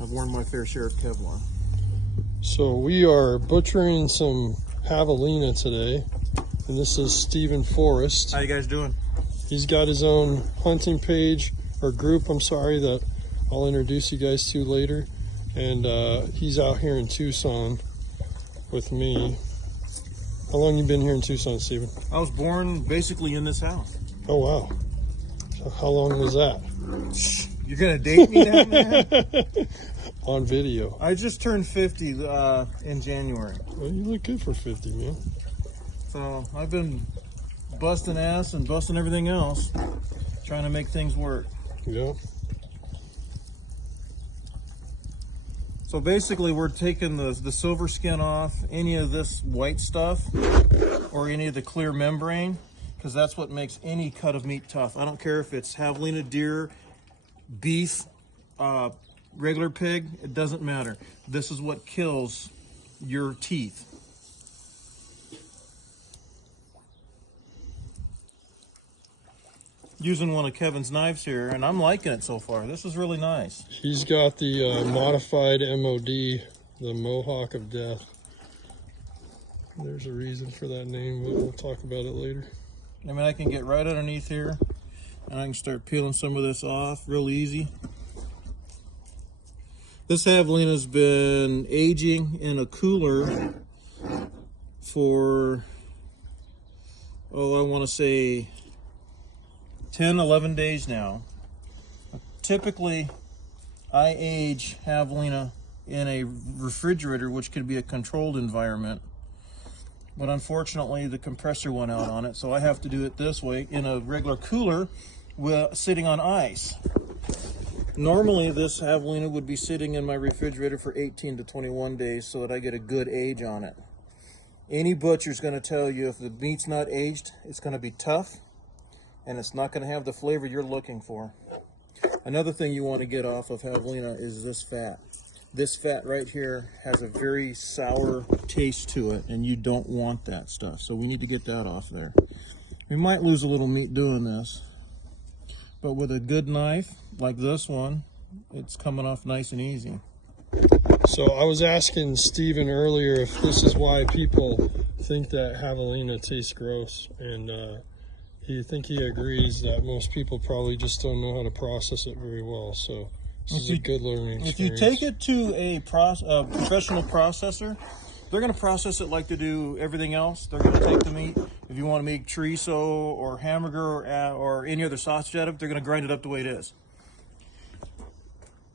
I've worn my fair share of Kevlar. So we are butchering some javelina today, and this is Stephen Forrest. How you guys doing? He's got his own hunting page, or group, I'm sorry, that I'll introduce you guys to later. And he's out here in Tucson with me. How long you been here in Tucson, Stephen? I was born basically in this house. Oh, wow. So how long was that? You're gonna date me now, man? On video. I just turned 50 in January. Well, you look good for 50, man. So I've been busting ass and busting everything else, trying to make things work. Yeah. So basically we're taking the silver skin off, any of this white stuff, or any of the clear membrane, because that's what makes any cut of meat tough. I don't care if it's javelina, deer, beef, regular pig, it doesn't matter. This is what kills your teeth. Using one of Kevin's knives here, and I'm liking it so far. This is really nice. He's got the modified MOD, the Mohawk of Death. There's a reason for that name, but we'll talk about it later. I mean, I can get right underneath here, and I can start peeling some of this off real easy. This javelina's been aging in a cooler for, oh, I want to say 10, 11 days now. Typically, I age javelina in a refrigerator, which could be a controlled environment. But unfortunately, the compressor went out on it, so I have to do it this way in a regular cooler sitting on ice. Normally, this javelina would be sitting in my refrigerator for 18 to 21 days so that I get a good age on it. Any butcher's going to tell you if the meat's not aged, it's going to be tough, and it's not going to have the flavor you're looking for. Another thing you want to get off of javelina is this fat. This fat right here has a very sour taste to it, and you don't want that stuff. So we need to get that off there. We might lose a little meat doing this, but with a good knife like this one, it's coming off nice and easy. So I was asking Stephen earlier if this is why people think that javelina tastes gross, and I think he agrees that most people probably just don't know how to process it very well. So this is a good learning experience. If you take it to a professional processor, they're going to process it like they do everything else. They're going to take the meat. If you want to make chorizo or hamburger or any other sausage out of it, they're going to grind it up the way it is.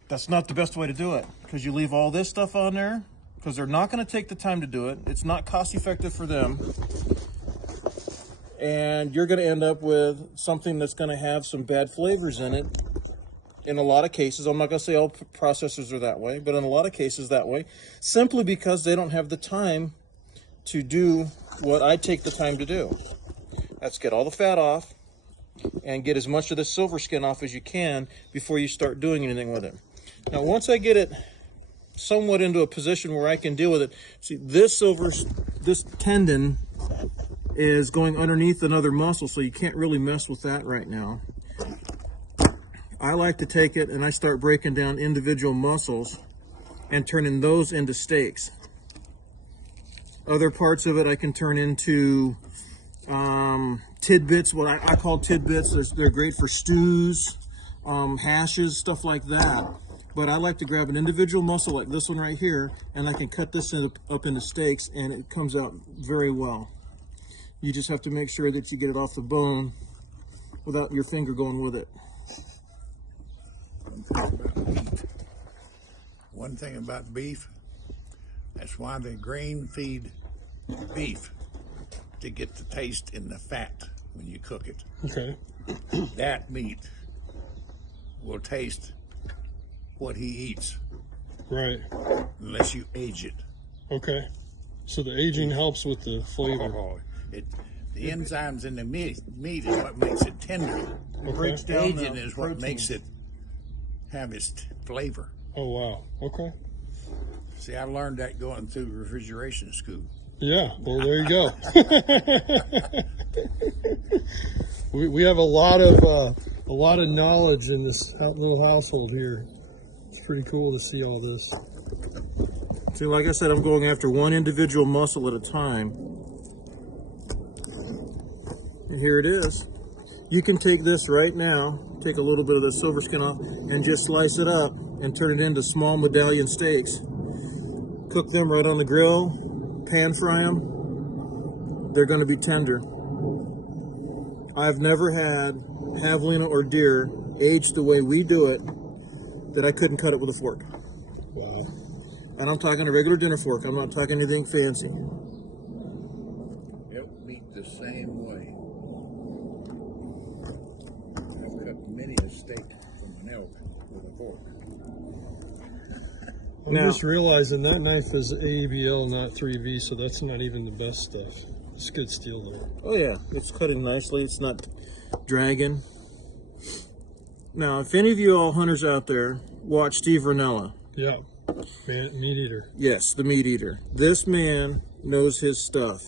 That's not the best way to do it, because you leave all this stuff on there, because they're not going to take the time to do it. It's not cost effective for them. And you're going to end up with something that's going to have some bad flavors in it. In a lot of cases, I'm not going to say all processors are that way, but in a lot of cases that way, simply because they don't have the time to do what I take the time to do. That's get all the fat off and get as much of the silver skin off as you can before you start doing anything with it. Now, once I get it somewhat into a position where I can deal with it, see, this tendon is going underneath another muscle, so you can't really mess with that right now. I like to take it and I start breaking down individual muscles and turning those into steaks. Other parts of it I can turn into tidbits, what I call tidbits. They're great for stews, hashes, stuff like that. But I like to grab an individual muscle like this one right here, and I can cut this up into steaks, and it comes out very well. You just have to make sure that you get it off the bone without your finger going with it. One thing about beef, that's why they grain feed beef, to get the taste in the fat when you cook it. Okay. That meat will taste what he eats. Right. Unless you age it. Okay. So the aging helps with the flavor. The enzymes in the meat is what makes it tender. Okay. Aging is what makes it have its flavor. Oh, wow. Okay. See, I learned that going through refrigeration school. Yeah, well, there you go. we have a lot of knowledge in this little household here. It's pretty cool to see all this. See, like I said, I'm going after one individual muscle at a time. And here it is. You can take this right now, take a little bit of the silver skin off, and just slice it up and turn it into small medallion steaks. Cook them right on the grill, pan fry them. They're going to be tender. I've never had javelina or deer aged the way we do it that I couldn't cut it with a fork. Wow. And I'm talking a regular dinner fork. I'm not talking anything fancy. Elk meat the same way. I've cut many a steak from an elk with a fork. I'm Now, just realizing that knife is ABL, not 3V, so that's not even the best stuff. It's good steel there. oh yeah, it's cutting nicely. It's not dragging. Now, if any of you all hunters out there watch Steve Rinella, Yeah, meat eater. yes, the meat eater. This man knows his stuff.